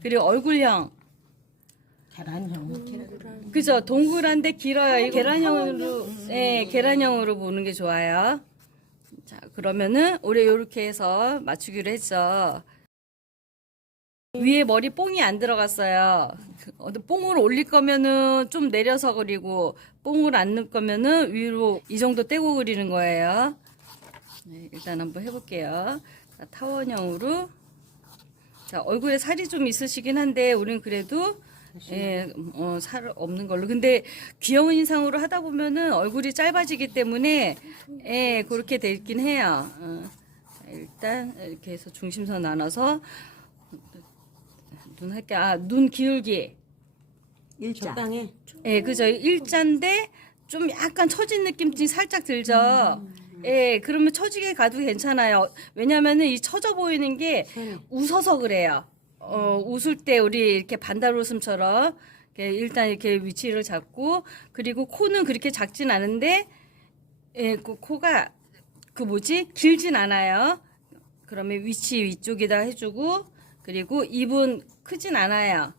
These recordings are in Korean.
그리고 얼굴형. 계란형. 그죠? 동그란데 길어요. 이 계란형으로, 예, 계란형으로 보는 게 좋아요. 자, 그러면은 우리 요렇게 해서 맞추기로 했죠. 위에 머리 뽕이 안 들어갔어요. 뽕을 올릴 거면은 좀 내려서 그리고 뽕을 안 넣을 거면은 위로 이 정도 떼고 그리는 거예요. 네, 일단 한번 해볼게요. 자, 타원형으로. 자, 얼굴에 살이 좀 있으시긴 한데 우린 그래도 예, 살 없는 걸로. 근데 귀여운 인상으로 하다 보면은 얼굴이 짧아지기 때문에 예, 그렇게 되긴 해요. 자, 일단 이렇게 해서 중심선 나눠서 눈 할게. 아, 눈 기울기. 일자. 적당해. 예, 그죠. 일자인데 좀 약간 처진 느낌이 살짝 들죠. 예, 그러면 처지게 가도 괜찮아요. 왜냐면은 이 처져 보이는 게 웃어서 그래요. 웃을 때 우리 이렇게 반달 웃음처럼 이렇게 일단 이렇게 위치를 잡고 그리고 코는 그렇게 작진 않은데 예, 그 코가 그 뭐지? 길진 않아요. 그러면 위치 위쪽에다 해주고 그리고 입은 크진 않아요.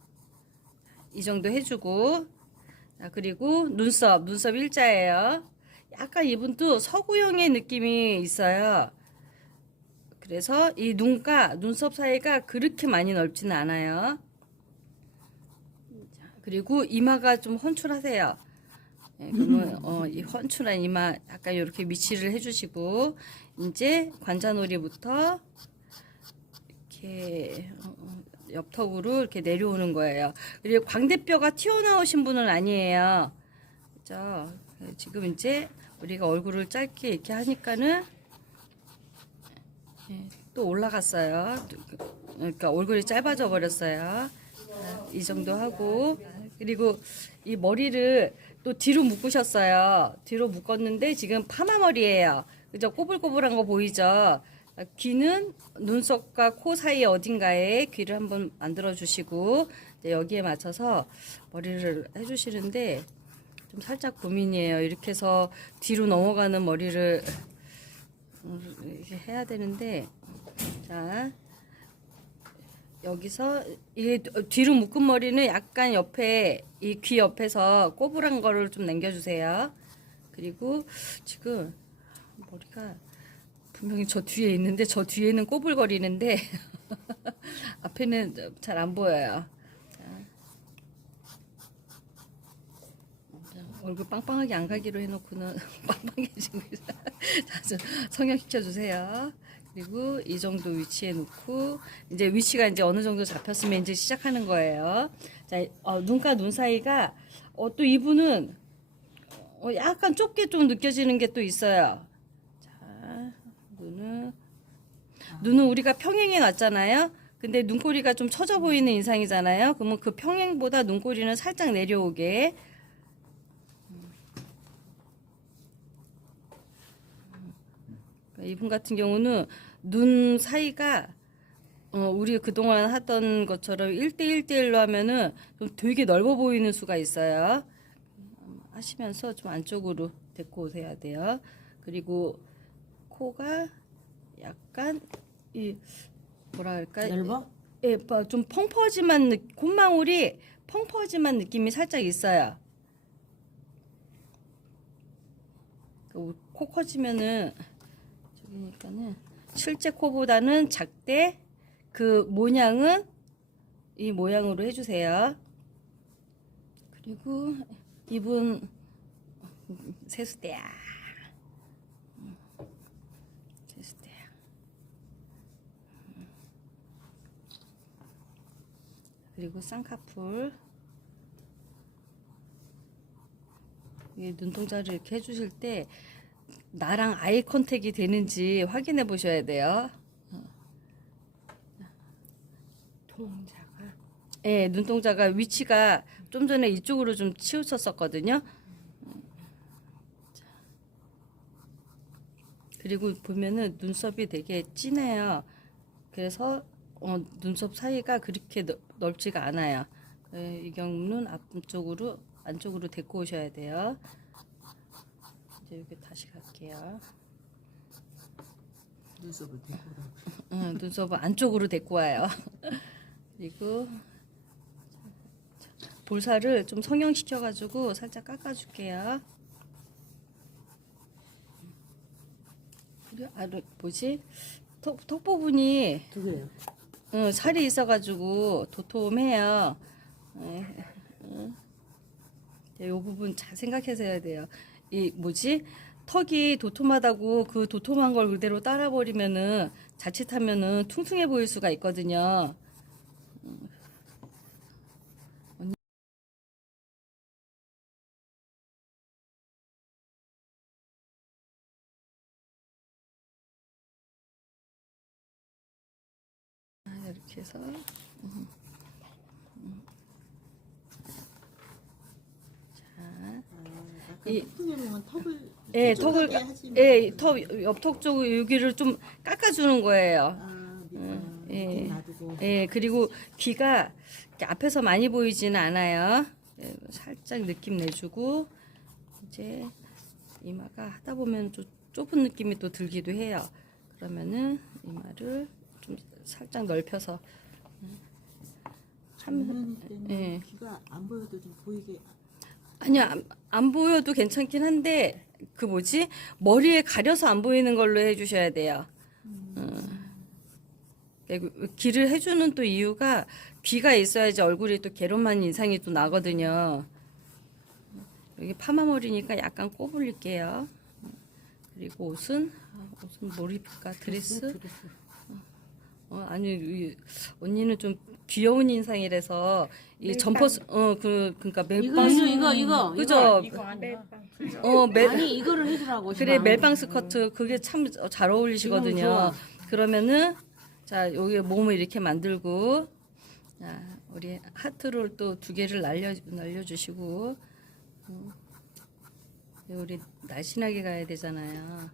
이 정도 해주고 자, 그리고 눈썹 일자예요. 약간 이분도 서구형의 느낌이 있어요. 그래서 이 눈가 눈썹 사이가 그렇게 많이 넓지는 않아요. 자, 그리고 이마가 좀 헌출하세요. 네, 그러면 이 헌출한 이마 약간 이렇게 위치를 해주시고 이제 관자놀이부터 이렇게 옆턱으로 이렇게 내려오는 거예요. 그리고 광대뼈가 튀어나오신 분은 아니에요. 그죠? 지금 이제 우리가 얼굴을 짧게 이렇게 하니까는 또 올라갔어요. 그러니까 얼굴이 짧아져 버렸어요. 이 정도 하고 그리고 이 머리를 또 뒤로 묶으셨어요. 뒤로 묶었는데 지금 파마머리예요. 그죠? 꼬불꼬불한 거 보이죠? 귀는 눈썹과 코 사이 어딘가에 귀를 한번 만들어 주시고 이제 여기에 맞춰서 머리를 해주시는데 좀 살짝 고민이에요. 이렇게 해서 뒤로 넘어가는 머리를 이렇게 해야 되는데 자 여기서 이 뒤로 묶은 머리는 약간 옆에 이 귀 옆에서 꼬불한 거를 좀 남겨주세요. 그리고 지금 머리가 분명히 저 뒤에 있는데 저 뒤에는 꼬불거리는데 앞에는 잘 안 보여요. 자, 얼굴 빵빵하게 안 가기로 해놓고는 빵빵해지고 있어요. 성형시켜주세요. 그리고 이 정도 위치에 놓고 이제 위치가 이제 어느 정도 잡혔으면 이제 시작하는 거예요. 자, 눈과 눈 사이가 또 이분은 약간 좁게 좀 느껴지는 게 또 있어요. 자, 눈은 우리가 평행해 놨잖아요. 근데 눈꼬리가 좀 처져 보이는 인상이잖아요. 그러면 그 평행보다 눈꼬리는 살짝 내려오게. 이분 같은 경우는 눈 사이가 우리 그동안 하던 것처럼 1대1대1로 하면은 좀 되게 넓어 보이는 수가 있어요. 하시면서 좀 안쪽으로 데리고 오셔야 돼요. 그리고 코가 약간 이 뭐라 할까? 넓어? 예, 좀 펑퍼짐한 콧망울이 펑퍼짐한 느낌이 살짝 있어요. 코 커지면은 저기니까는 실제 코보다는 작대 그 모양은 이 모양으로 해주세요. 그리고 입은 세수대야. 세수대야. 그리고 쌍꺼풀. 이 눈동자를 이렇게 해주실 때 나랑 아이 컨택이 되는지 확인해 보셔야 돼요. 동자가. 예, 눈동자가 위치가 좀 전에 이쪽으로 좀 치우쳤었거든요. 그리고 보면은 눈썹이 되게 진해요. 그래서 눈썹 사이가 그렇게 넓지가 않아요. 예, 이 경우는 안쪽으로 데리고 오셔야 돼요. 이제 여기 다시 갈게요. 눈썹을 대고. 눈썹을 안쪽으로 데리고 와요. 그리고 볼살을 좀 성형시켜가지고 살짝 깎아줄게요. 그리고 뭐지? 턱 부분이 두 개요. 살이 있어가지고 도톰해요. 이 부분 잘 생각해서 해야 돼요. 이 뭐지? 턱이 도톰하다고 그 도톰한 걸 그대로 따라버리면은 자칫하면은 퉁퉁해 보일 수가 있거든요. 이렇게 해서 이- 퉁퉁해 보면 턱을 예, 뾰족하게 하시면 턱 옆턱 쪽 여기를 좀 깎아주는 거예요. 예. 놔두고. 예, 그리고 귀가 이렇게 앞에서 많이 보이지는 않아요. 예, 살짝 느낌 내주고 이제 이마가 하다 보면 좀 좁은 느낌이 또 들기도 해요. 그러면은 이마를 좀 살짝 넓혀서 장난이 때문에 예. 귀가 안 보여도 좀 보이게 아니요, 안 보여도 괜찮긴 한데, 그 뭐지? 머리에 가려서 안 보이는 걸로 해주셔야 돼요. 귀를 해주는 또 이유가 귀가 있어야지 얼굴이 또 개론만 인상이 또 나거든요. 여기 파마머리니까 약간 꼬불릴게요. 그리고 옷은 뭘 입을까? 드레스? 아니, 언니는 좀 귀여운 인상이라서 이 점퍼 그러니까 멜빵 이거. 그죠? 이거 아니야. 아니 이거를 해주라고. 그래 지금. 멜빵 스커트 그게 참 잘 어울리시거든요. 지금 좋아. 그러면은 자 여기 몸을 이렇게 만들고 자 우리 하트를 또 두 개를 날려주시고 우리 날씬하게 가야 되잖아요.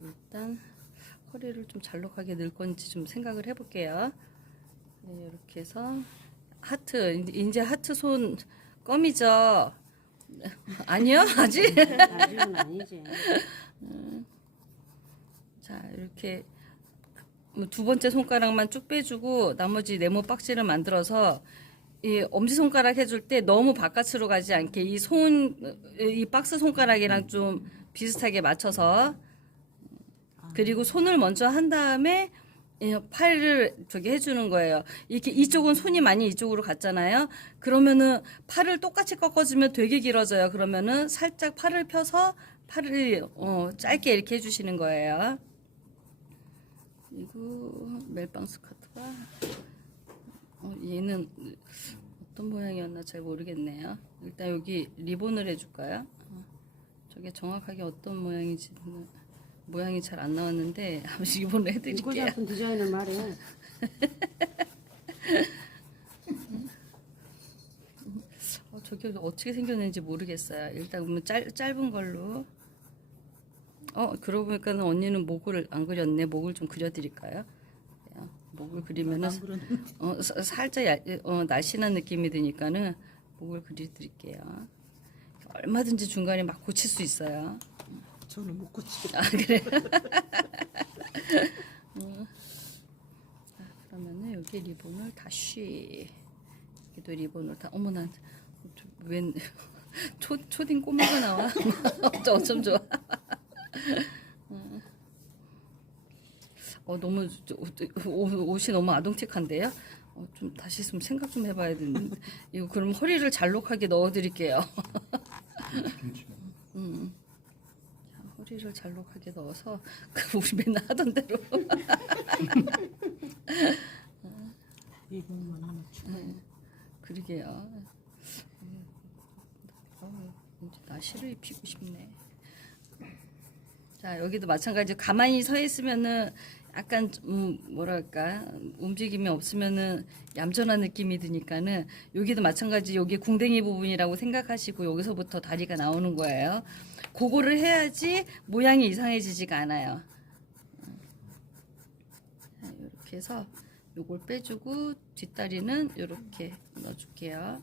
일단 허리를 좀 잘록하게 늘 건지 좀 생각을 해볼게요. 네, 이렇게 해서 하트 이제 하트 손 껌이죠. 아니요 아직. 아직은 아니지. 자 이렇게 두 번째 손가락만 쭉 빼주고 나머지 네모 박스를 만들어서 이 엄지 손가락 해줄 때 너무 바깥으로 가지 않게 이 박스 손가락이랑 좀 비슷하게 맞춰서 그리고 손을 먼저 한 다음에 팔을 저기 해주는 거예요. 이렇게 이쪽은 손이 많이 이쪽으로 갔잖아요. 그러면은 팔을 똑같이 꺾어주면 되게 길어져요. 그러면은 살짝 팔을 펴서 팔을 짧게 이렇게 해주시는 거예요. 그리고 멜빵 스커트가 얘는 어떤 모양이었나 잘 모르겠네요. 일단 여기 리본을 해줄까요? 저게 정확하게 어떤 모양인지 모양이 잘 안 나왔는데 한번 리본을 이거 해드릴게요. 잡은 디자인을 말해. 저게 어떻게 생겼는지 모르겠어요. 일단 그러면 짧은 걸로. 그러고 보니까 언니는 목을 안 그렸네. 목을 좀 그려드릴까요? 목을 그리면은 안 그러는 살짝 날씬한 느낌이 드니까는 목을 그려드릴게요. 얼마든지 중간에 막 고칠 수 있어요. 저는 못 고치고 아 그래? 그러면은 여기 리본을 다시 여기도 리본을 다 어머나 웬 초딩 꼬마가 나와. 어쩜 좋아. 너무 옷이 너무 아동틱한데요. 좀 다시 좀 생각 좀 해봐야 되는데 이거 그럼 허리를 잘록하게 넣어드릴게요. 자, 허리를 잘록하게 넣어서 우리 맨날 하던 대로. 이 부분만 하나 추가해. 그러게요. 이제 나시를 입히고 싶네. 자 여기도 마찬가지. 가만히 서 있으면은 약간 뭐랄까 움직임이 없으면은 얌전한 느낌이 드니까는 여기도 마찬가지. 여기 궁뎅이 부분이라고 생각하시고 여기서부터 다리가 나오는 거예요. 그거를 해야지 모양이 이상해지지가 않아요. 자, 이렇게 해서 요걸 빼주고 뒷다리는 이렇게 넣어줄게요.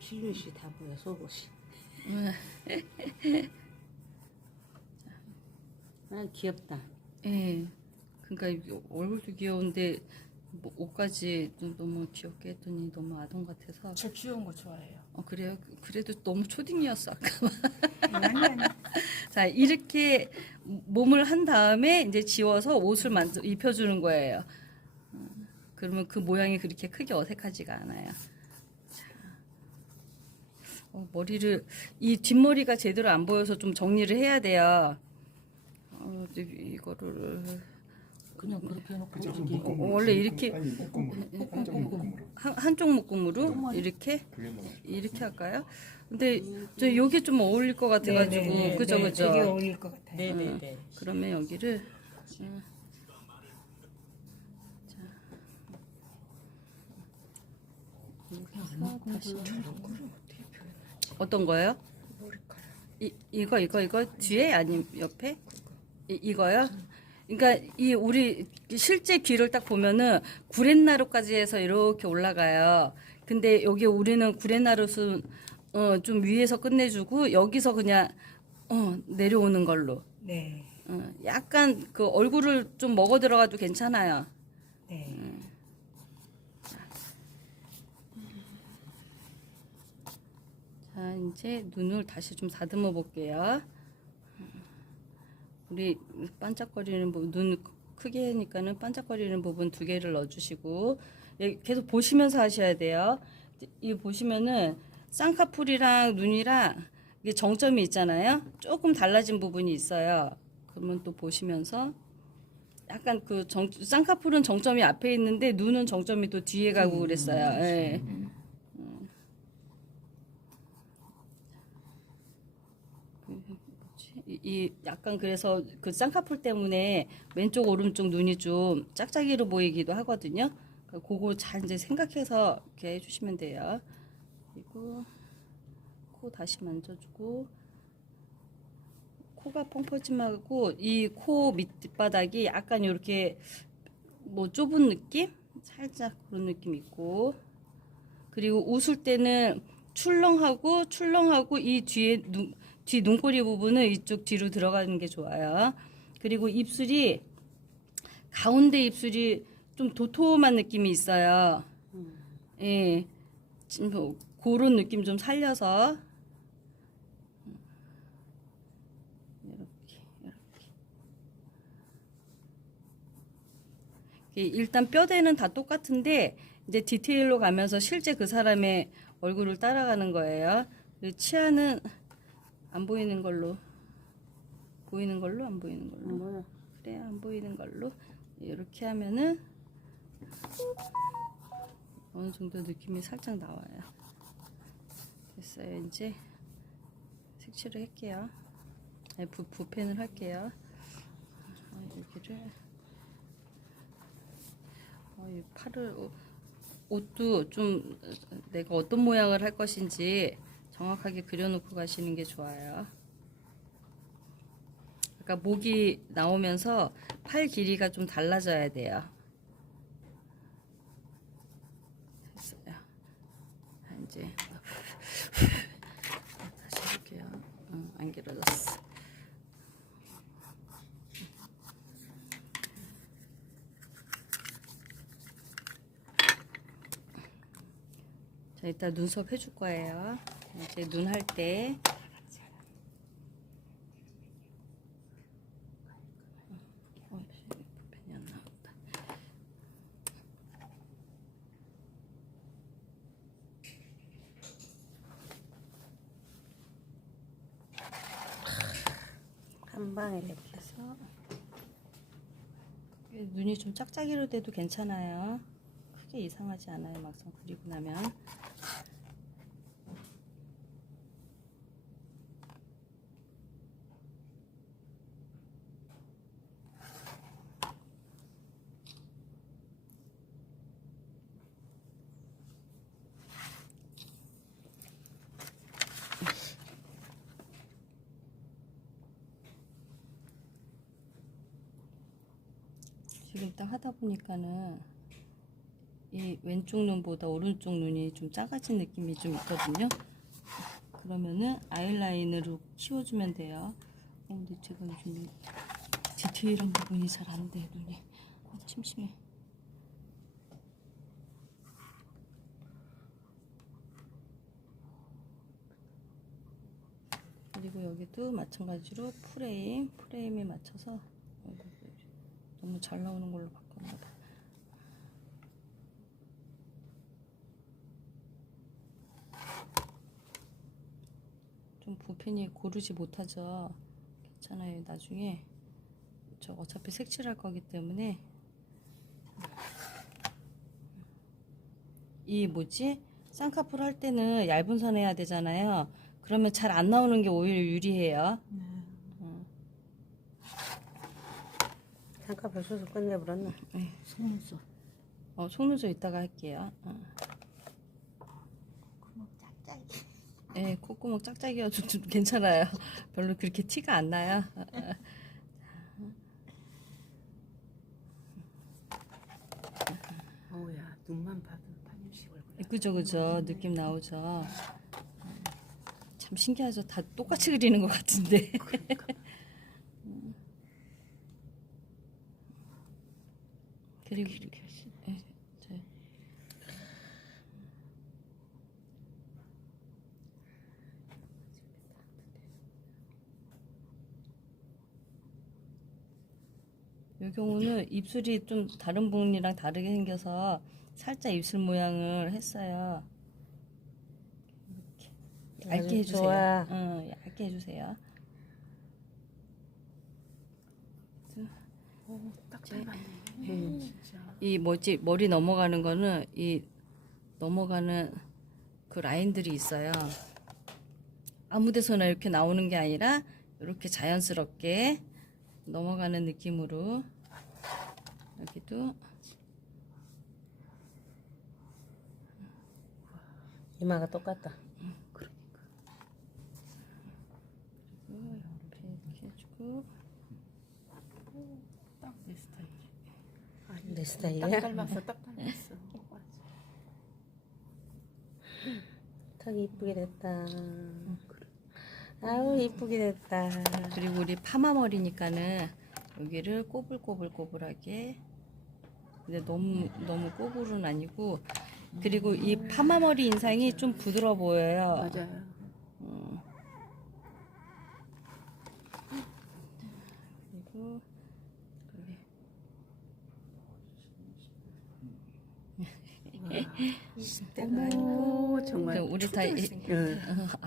실루엣이 다 보여 속옷이. 아 귀엽다. 예. 그러니까 이게 얼굴도 귀여운데 뭐 옷까지 너무 귀엽게 했더니 너무 아동 같아서. 저 귀여운 거 좋아해요. 그래요? 그래도 너무 초딩이었어 아까. 아니. 자, 이렇게 몸을 한 다음에 이제 지워서 옷을 입혀주는 거예요. 그러면 그 모양이 그렇게 크게 어색하지가 않아요. 자, 머리를, 이 뒷머리가 제대로 안 보여서 좀 정리를 해야 돼요. 이거를. 그냥 그렇게 해놓고 그죠? 이렇게 원래 이렇게 아니 묶음으로 한쪽 묶음으로 한쪽 묶음으로 이렇게 그게 너무 이렇게 할까요? 근데 저 이게 좀 어울릴 것 같아가지고 그죠 그죠? 되게 어울릴 것 같아요. 네네네. 그러면 여기를 다시 어떤 거요? 이거 뒤에 아니면 옆에? 이거요? 그러니까 이 우리 실제 귀를 딱 보면은 구렛나루까지 해서 이렇게 올라가요. 근데 여기 우리는 구렛나루는 좀 위에서 끝내주고 여기서 그냥 내려오는 걸로. 네. 약간 그 얼굴을 좀 먹어 들어가도 괜찮아요. 네. 자, 이제 눈을 다시 좀 다듬어 볼게요. 우리 반짝거리는 부분, 눈 크게 하니까는 반짝거리는 부분 2개를 넣어주시고, 계속 보시면서 하셔야 돼요. 이 보시면은 쌍꺼풀이랑 눈이랑 이게 정점이 있잖아요. 조금 달라진 부분이 있어요. 그러면 또 보시면서 약간 그 쌍꺼풀은 정점이 앞에 있는데 눈은 정점이 또 뒤에 가고 그랬어요. 예. 이 약간 그래서 그 쌍꺼풀 때문에 왼쪽 오른쪽 눈이 좀 짝짝이로 보이기도 하거든요. 그거 잘 이제 생각해서 이렇게 해주시면 돼요. 그리고 코 다시 만져주고 코가 펑퍼짐하고 이 코 밑바닥이 약간 이렇게 뭐 좁은 느낌? 살짝 그런 느낌 있고 그리고 웃을 때는 출렁하고 이 뒤에 뒤 눈꼬리 부분은 이쪽 뒤로 들어가는 게 좋아요. 그리고 입술이 가운데 입술이 좀 도톰한 느낌이 있어요. 예, 지금 그런 느낌 좀 살려서 이렇게 일단 뼈대는 다 똑같은데 이제 디테일로 가면서 실제 그 사람의 얼굴을 따라가는 거예요. 그리고 치아는 안 보이는 걸로 보이는 걸로 안 보이는 걸로 뭐야? 그래 안 보이는 걸로 이렇게 하면은 어느 정도 느낌이 살짝 나와요. 됐어요. 이제 색칠을 할게요. 아니, 붓펜을 할게요. 여기를 이 팔을 옷도 좀 내가 어떤 모양을 할 것인지 정확하게 그려놓고 가시는 게 좋아요. 그러니까 목이 나오면서 팔 길이가 좀 달라져야 돼요. 됐어요. 이제 다시 해볼게요. 안 길어졌어. 자, 이따 눈썹 해줄 거예요. 이제 눈 할 때 붓펜이 안 나온다. 한 방에 이렇게 해서 눈이 좀 짝짝이로 돼도 괜찮아요. 크게 이상하지 않아요. 막상 그리고 나면. 지금 딱 하다 보니까는 이 왼쪽 눈보다 오른쪽 눈이 좀 작아진 느낌이 좀 있거든요. 그러면은 아이라인으로 키워주면 돼요. 근데 제가 요즘 디테일한 부분이 잘 안 돼, 눈이. 심심해. 그리고 여기도 마찬가지로 프레임에 맞춰서 너무 잘 나오는 걸로 바꿨나 봐. 좀 부펜이 고르지 못하죠. 괜찮아요. 나중에 저 어차피 색칠할 거기 때문에 이 뭐지? 쌍꺼풀 할 때는 얇은 선 해야 되잖아요. 그러면 잘 안 나오는 게 오히려 유리해요. 잠깐 벌써서 끝내버렸나? 속눈썹. 속눈썹 이따가 할게요. 구멍 짝짝이. 네, 콧구멍 짝짝이어도 좀 괜찮아요. 별로 그렇게 티가 안 나요. 어우야, 눈만 봐도 판유식 얼굴. 그죠. 느낌 나오죠. 참 신기하죠. 다 똑같이 그리는 것 같은데. 그리고 이렇게 하시. 이 경우는 입술이 좀 다른 분이랑 다르게 생겨서 살짝 입술 모양을 했어요. 이렇게 얇게 해주세요. 좋아. 얇게 해주세요. 딱 닮았네. 진짜. 이 뭐지 머리 넘어가는 거는 이 넘어가는 그 라인들이 있어요. 아무데서나 이렇게 나오는 게 아니라 이렇게 자연스럽게 넘어가는 느낌으로 여기도 이마가 똑같다. 이렇게 해주고 딱 내 스타일. 내 딱 스타일이야? 닮았어, 딱 닮았어. 턱 이쁘게 됐다. 아우 이쁘게 됐다. 그리고 우리 파마 머리니까는 여기를 꼬불꼬불꼬불하게 근데 너무 꼬불은 아니고 그리고 이 파마 머리 인상이 좀 부드러워 보여요. 맞아요. 그리고 어머, 정말. 우리 다 응.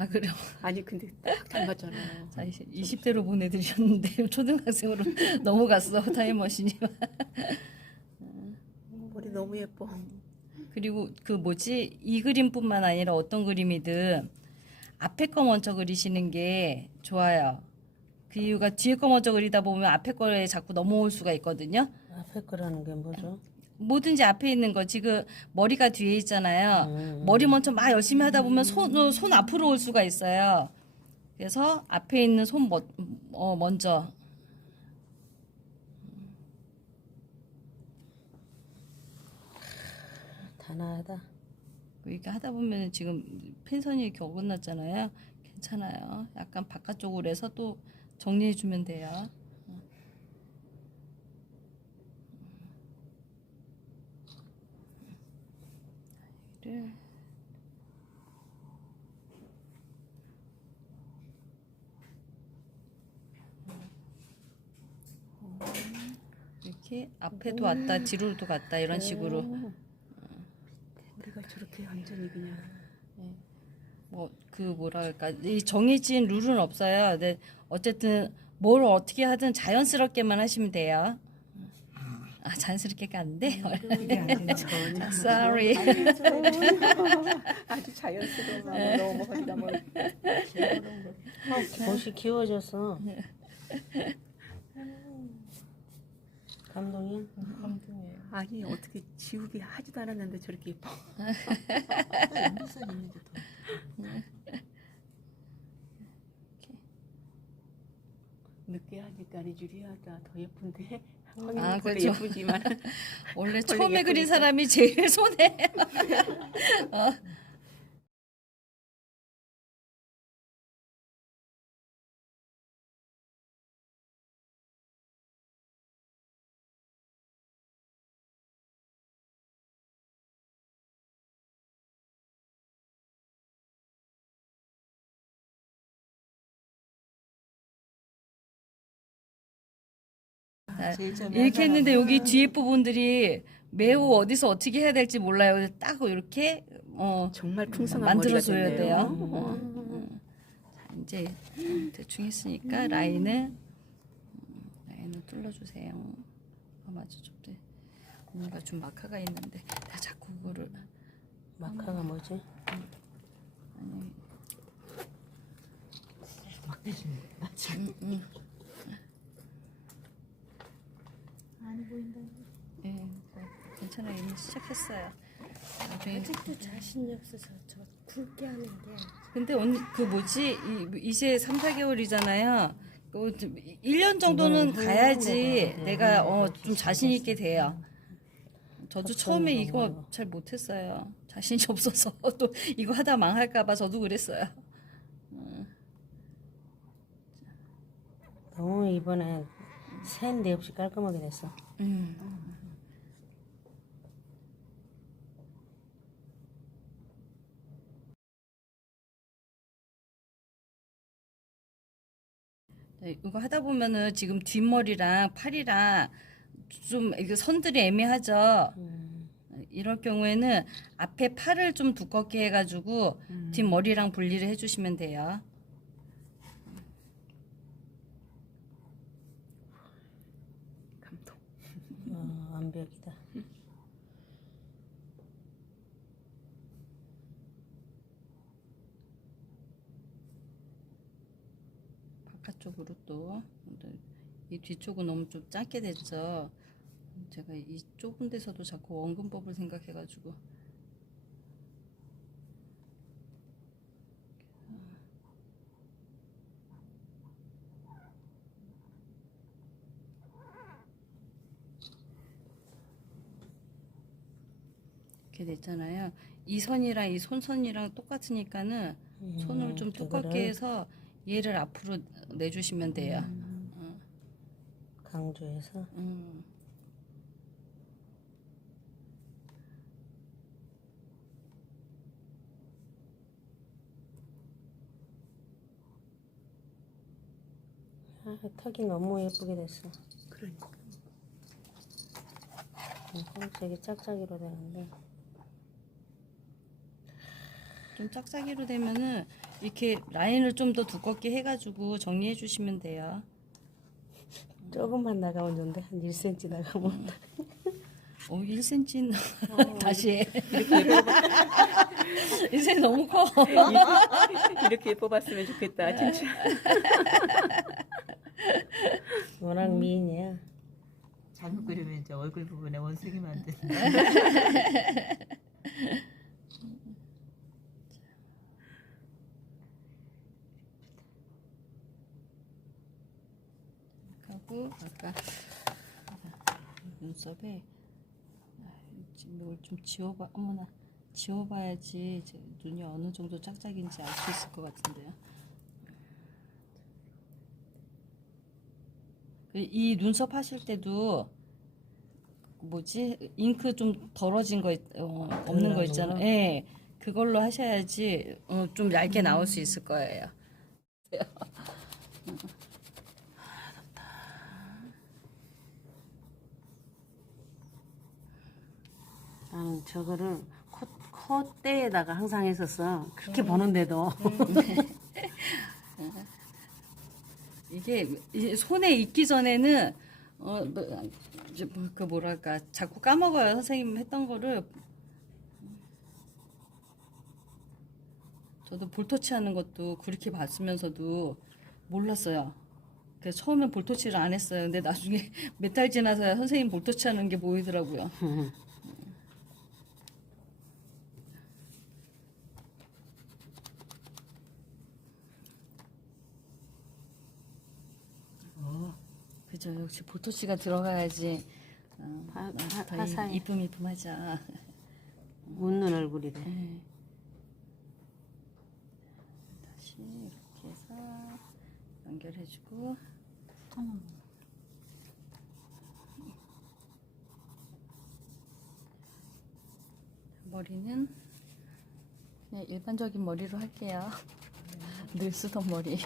그래요. 아니 근데 딱 닮았잖아요. 자, 20대로 보내드렸는데 초등학생으로 넘어갔어 타임머신이. 머리 너무 예뻐. 그리고 그 뭐지 이 그림뿐만 아니라 어떤 그림이든 앞에 거 먼저 그리시는 게 좋아요. 그 이유가 뒤에 거 먼저 그리다 보면 앞에 거에 자꾸 넘어올 수가 있거든요. 앞에 거라는 게 뭐죠? 뭐든지 앞에 있는 거 지금 머리가 뒤에 있잖아요. 머리 먼저 막 열심히 하다 보면 손 앞으로 올 수가 있어요. 그래서 앞에 있는 손 먼저 단아하다. 이렇게 하다 보면 지금 펜선이 이렇게 어긋났잖아요. 괜찮아요. 약간 바깥쪽으로 해서 또 정리해 주면 돼요. 이를 이렇게 앞에도 왔다 뒤로도 갔다 이런 식으로 머리가 저렇게 완전히 그냥. 뭐 그 뭐라 그럴까 이 정해진 룰은 없어요. 근데 어쨌든 뭘 어떻게 하든 자연스럽게만 하시면 돼요. 자연스럽게가 안 돼? 이게 안 되네. 전혀. Sorry. 아주 자연스러워. 너무 머리가 뭐. 옷이 귀여워졌어. 감동이야? 감동이에요. 아니 어떻게 지우개 하지도 않았는데 저렇게 예뻐. 눈썹 있는데 더. 늦게 하니까 유리하다 더 예쁜데. 아, 원래 그렇죠. 예쁘지만 원래 처음에 그린 예쁘니까. 사람이 제일 손해. 제일 처음에 이렇게 했는데 하잖아. 여기 뒤에 부분들이 매우 어디서 어떻게 해야 될지 몰라요. 그래서 딱 이렇게 정말 풍성한 머리가 만들어줘야 됐네요. 돼요. 자, 이제 대충 했으니까 라인을 뚫어주세요. 맞아, 좀 뭔가 좀 마카가 있는데 나 자꾸 그거를 마카가 뭐지? 아니 막 대신 거야. 많이 보인다. 예, 괜찮아요. 이미 시작했어요. 나중에 아직도 자신이 없어서 저 굵게 하는 게 근데 언니 그 뭐지 이제 3, 4개월이잖아요. 1년 정도는 이거는 가야지 한국에 내가 가야 좀 자신 있게 돼요. 저도 처음에 걱정이 이거 너무 잘 못했어요. 자신이 없어서 또 이거 하다 망할까봐 저도 그랬어요. 너무 이번에 새인데 없이 깔끔하게 됐어. 네, 이거 하다 보면은 지금 뒷머리랑 팔이랑 좀 이게 선들이 애매하죠. 이럴 경우에는 앞에 팔을 좀 두껍게 해가지고 뒷머리랑 분리를 해주시면 돼요. 감동. 완벽이다. 바깥쪽으로 또 이 뒤쪽은 너무 좀 작게 됐죠. 제가 이 좁은 데서도 자꾸 원근법을 생각해가지고 이렇게 됐잖아요. 이 선이랑 이 손선이랑 똑같으니까는 손을 좀 두껍게 그거를 해서 얘를 앞으로 내주시면 돼요. 강조해서 턱이 너무 예쁘게 됐어. 그러니까. 되게 짝짝이로 되는데 좀 짝짝이로 되면은 이렇게 라인을 좀 더 두껍게 해가지고 정리해 주시면 돼요. 조금만 나가면 좋은데 한 1cm 나가면 1cm는 다시 해. 이제 너무 커. 이렇게 뽑았으면 좋겠다, 진짜. 워낙 미인이야. 잘못 그리면 이제 얼굴 부분에 원숭이 만드는. 하고 아까 눈썹에 지금 이걸 좀 지워봐. 어머나 지워봐야지 이제 눈이 어느 정도 짝짝인지 알 수 있을 것 같은데요. 이 눈썹 하실 때도 뭐지 잉크 좀 덜어진 거 없는 거 있잖아요. 예, 그걸로 하셔야지 좀 얇게 나올 수 있을 거예요. 나는 저거를 콧대에다가 항상 했었어. 그렇게 보는데도 이게 손에 익기 전에는 그 뭐랄까 자꾸 까먹어요. 선생님 했던 거를. 저도 볼터치 하는 것도 그렇게 봤으면서도 몰랐어요. 그래서 처음엔 볼터치를 안 했어요. 근데 나중에 몇 달 지나서야 선생님 볼터치 하는 게 보이더라고요. 그죠. 역시 볼터치가 들어가야지 더 화사해. 이쁨이쁨하죠. 웃는 얼굴이래. 네. 다시 이렇게 해서 연결해주고 머리는 그냥 일반적인 머리로 할게요. 늘 쓰던 머리.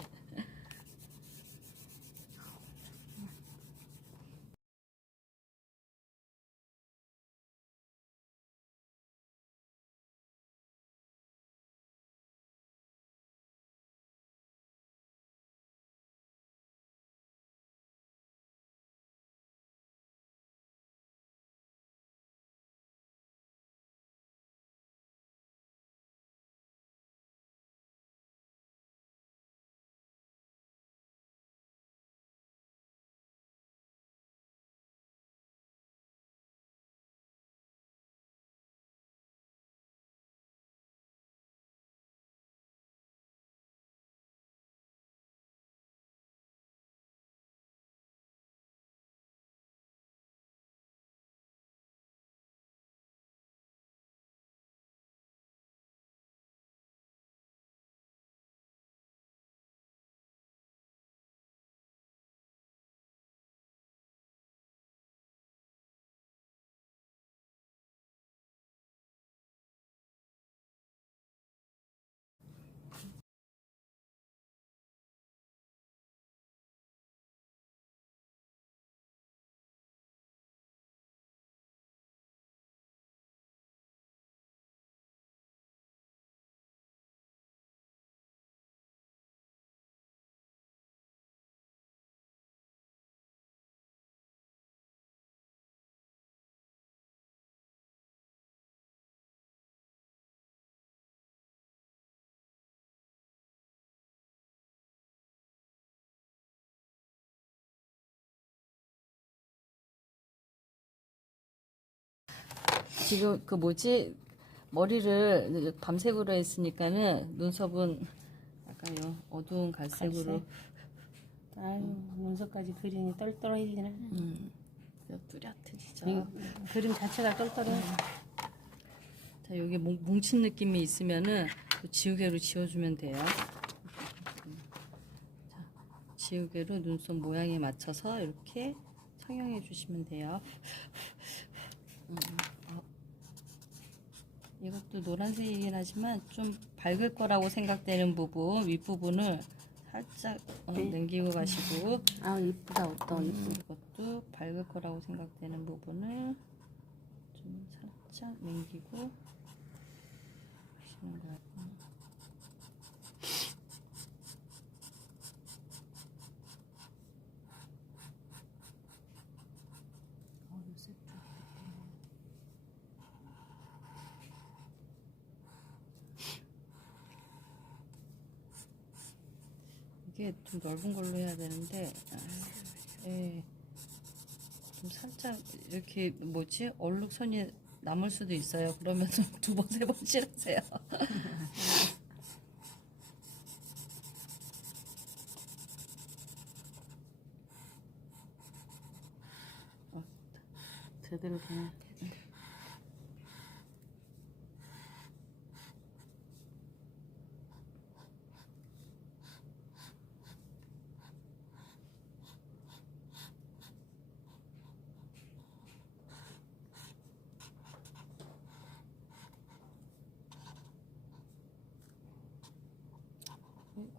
지금 그 뭐지 머리를 밤색으로 했으니까는 눈썹은 약간 요 어두운 갈색으로 아유 눈썹까지 그림이 똘똘해지네. 뚜렷해지죠. 그림 자체가 똘똘해. 자 여기 뭉친 느낌이 있으면은 또 지우개로 지워주면 돼요. 자, 지우개로 눈썹 모양에 맞춰서 이렇게 성형해 주시면 돼요. 이것도 노란색이긴 하지만 좀 밝을 거라고 생각되는 부분 윗부분을 살짝 넘기고 가시고 아 이쁘다 옷도 이쁘. 이것도 밝을 거라고 생각되는 부분을 좀 살짝 넘기고 하시는 거예요. 이게 좀 넓은 걸로 해야 되는데, 예, 좀 살짝 이렇게 뭐지 얼룩선이 남을 수도 있어요. 그러면 두 번, 세 번 칠하세요. 제대로 되네.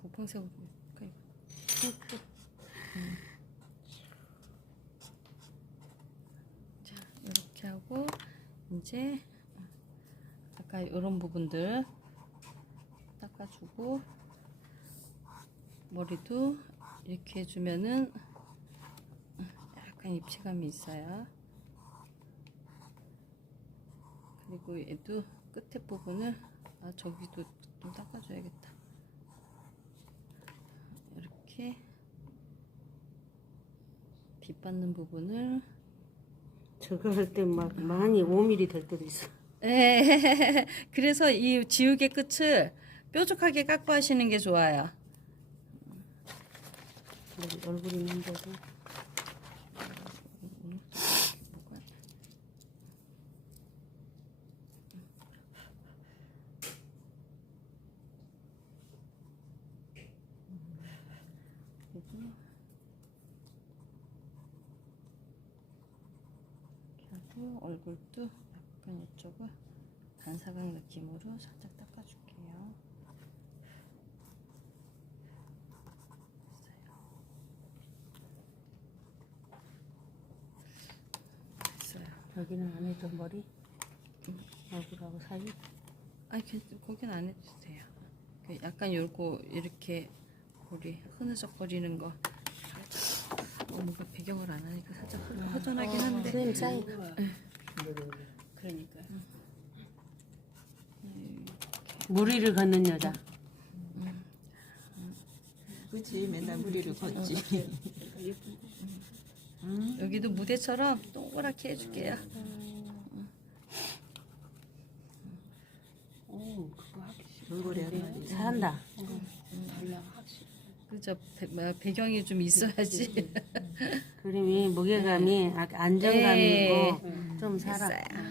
곱창색으로 핑크. 자 이렇게 하고 이제 아까 이런 부분들 닦아주고 머리도 이렇게 해주면은 약간 입체감이 있어요. 그리고 얘도 끝에 부분을 저기도 좀 닦아줘야겠다. 이렇게 빗받는 부분을 저거 할 때 막 많이 5mm 될 때도 있어. 예. 그래서 이 지우개 끝을 뾰족하게 깎고 하시는 게 좋아요. 얼굴이 있는데도. 그리고 얼굴도 약간 이쪽을 반사각 느낌으로 살짝 닦아줄게요. 됐어요. 여기는 안 해줘 머리? 얼굴하고 사이? 아니 거긴 안 해도 돼요. 약간 요거 이렇게 우리 흐느적거리는 거 살짝 뭔가 배경을 안 하니까 살짝 허전하긴 한데 선생님 사이. 그러니까. 무리를 걷는 여자. 그치 맨날 무리를 걷지. 여기도 무대처럼 동그랗게 해줄게요. 돌고래 한 마리. 잘한다. 그죠? 배경이 좀 있어야지. 그림이 무게감이 안정감이 네. 있고 좀 살아. 됐어요.